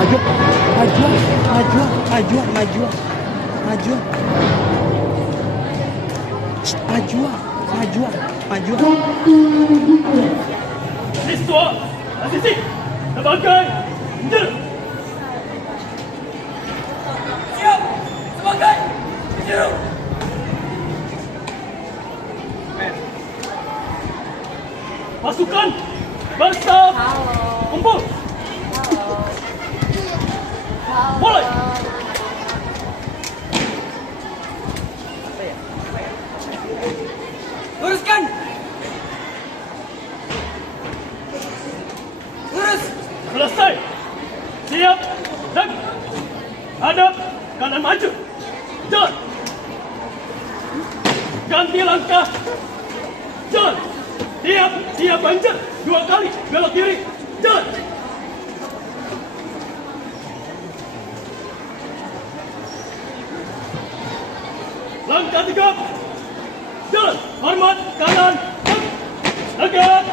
maju, Siswa, asisi, sebagai injil. Siap, sebagai injil. Pasukan berstaf kumpul. Mulai. Luruskan. Lurus. Selesai. Siap. Dan hadap kanan maju. Jalan. Ganti langkah. Jalan. Siap banjir. 2 kali belok kiri. Jalan. Langkah 3. Jalan. Hormat kanan. Tegak.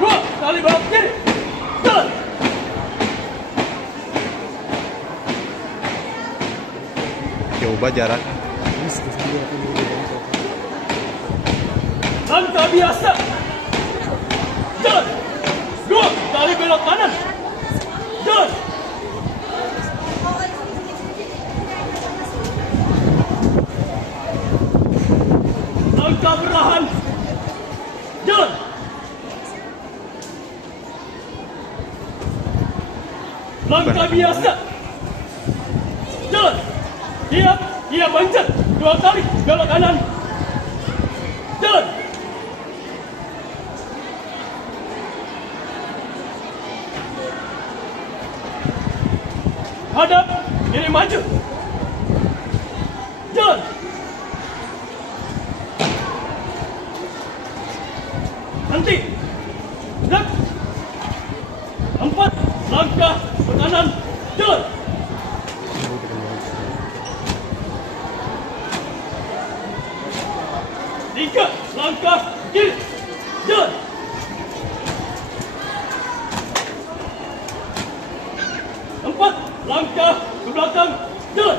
2 kali belok kiri. Jalan. Coba jarak. Langkah biasa. Jalan. 2 kali belok kanan. Jalan. Langkah perlahan. Jalan. Langkah biasa. Jalan. Siap banjir. 2 kali belok kanan. Jalan. Hadap kiri maju. Jalan. Nanti. 4 langkah ke kanan. Jalan. 3 langkah kiri. Jalan. 4 langkah ke belakang. Jalan.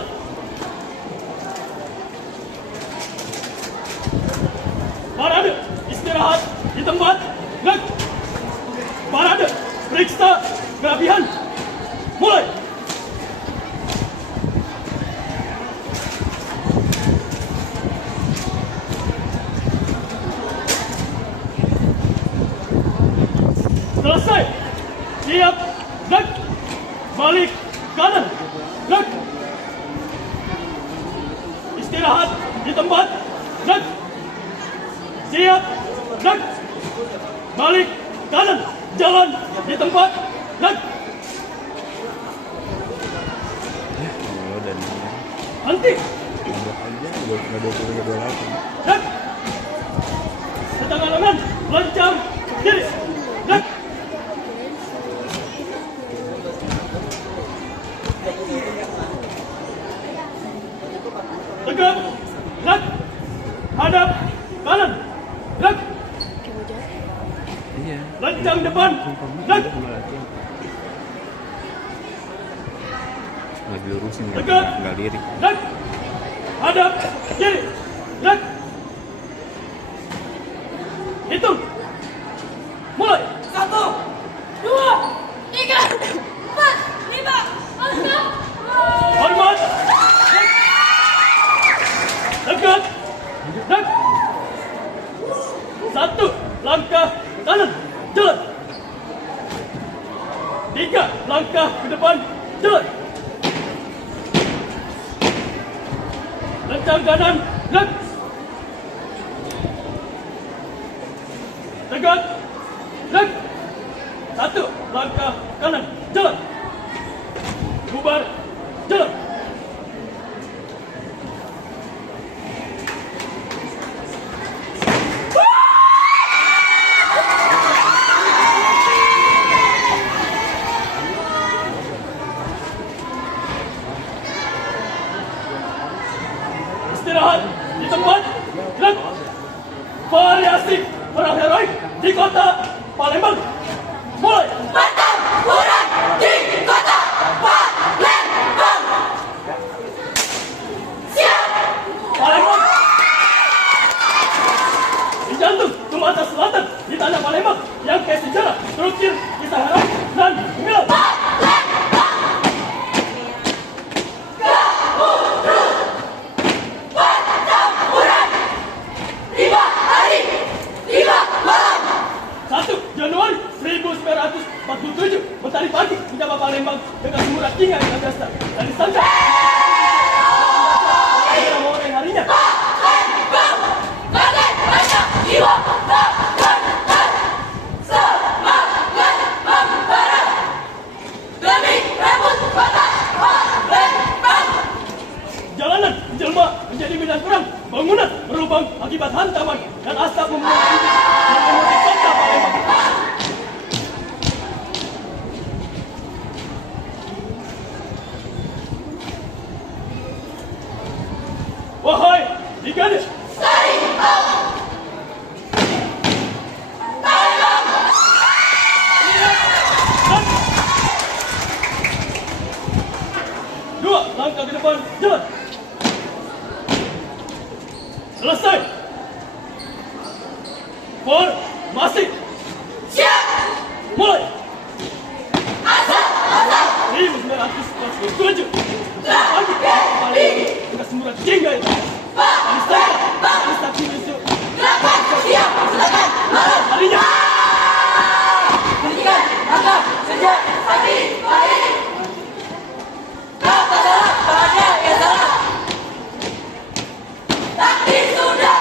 Parade istirahat di tempat. Parade periksa kerapihan. Mulai. Selesai. Siap. Balik kanan. Istirahat di tempat. Siap. Balik kanan. Jalan di tempat. Henti. Setengah lengan. Lancang kiri. Tegak. Hadap kanan. Lancang depan. Nggak dilurusin, tegak. nggak lirik. Hadap kiri. Hitung. Mulai. 1, 2, 3, 4, 5, 6. Hormat. Tegak. 1 langkah kanan. Jalan. 3 langkah ke depan. Jalan. Lencang kanan. Tegak. 1 langkah kanan. Jalan. Bubar. Jalan. Istirahat di tempat. Variasi perang heroik di kota Palembang. Mulai. Pertempuran di kota Januari 1947 mentari pagi mencapai Palembang dengan semurah tinggal yang biasa dan disangka memulai harinya. Bagai banyak jiwa takkan semangat membara demi rebut kota Palembang. Jalanan menjelma menjadi medan perang, bangunan berlubang akibat hantaman dan asap memenuhi kota Palembang. Wahai Brigade dua langkah ke depan, jalan. Selesai. Formasi. Siap. Mulai. Asal. 1947 pagi paling dengan semurah jenggai dan istaka besok Gerakan siap. Silakan. Malam. harinya. Hentikan. Maka sejak pagi. Kata salah pada yang salah. Takdir sudah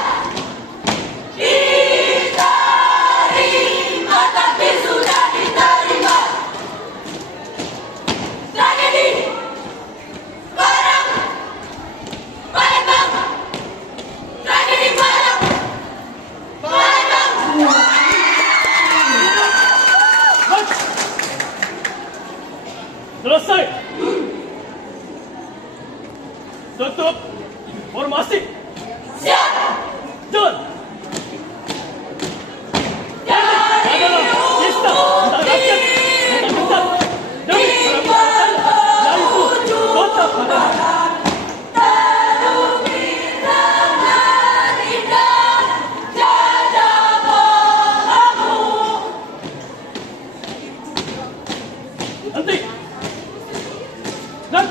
diterima. Takdir sudah diterima. Tragedi barang Palembang. Tragedi barang Palembang. Selesai. Tutup formasi. Siap. Jalan. Dari Pesta antara rakyat kota besar demi merebut yaitu kota Palembang. terukir dengan indah jajah bohongmu. Henti. Dan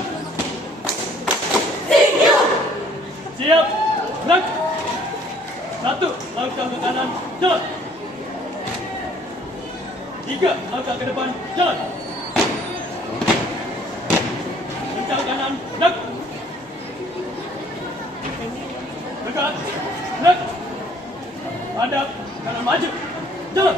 Tinggiu. siap. Gerak. Satu langkah ke kanan, jalan. Tiga langkah ke depan, jalan. Kencang kanan, gerak. Tegak, gerak. Hadap kanan maju, jalan.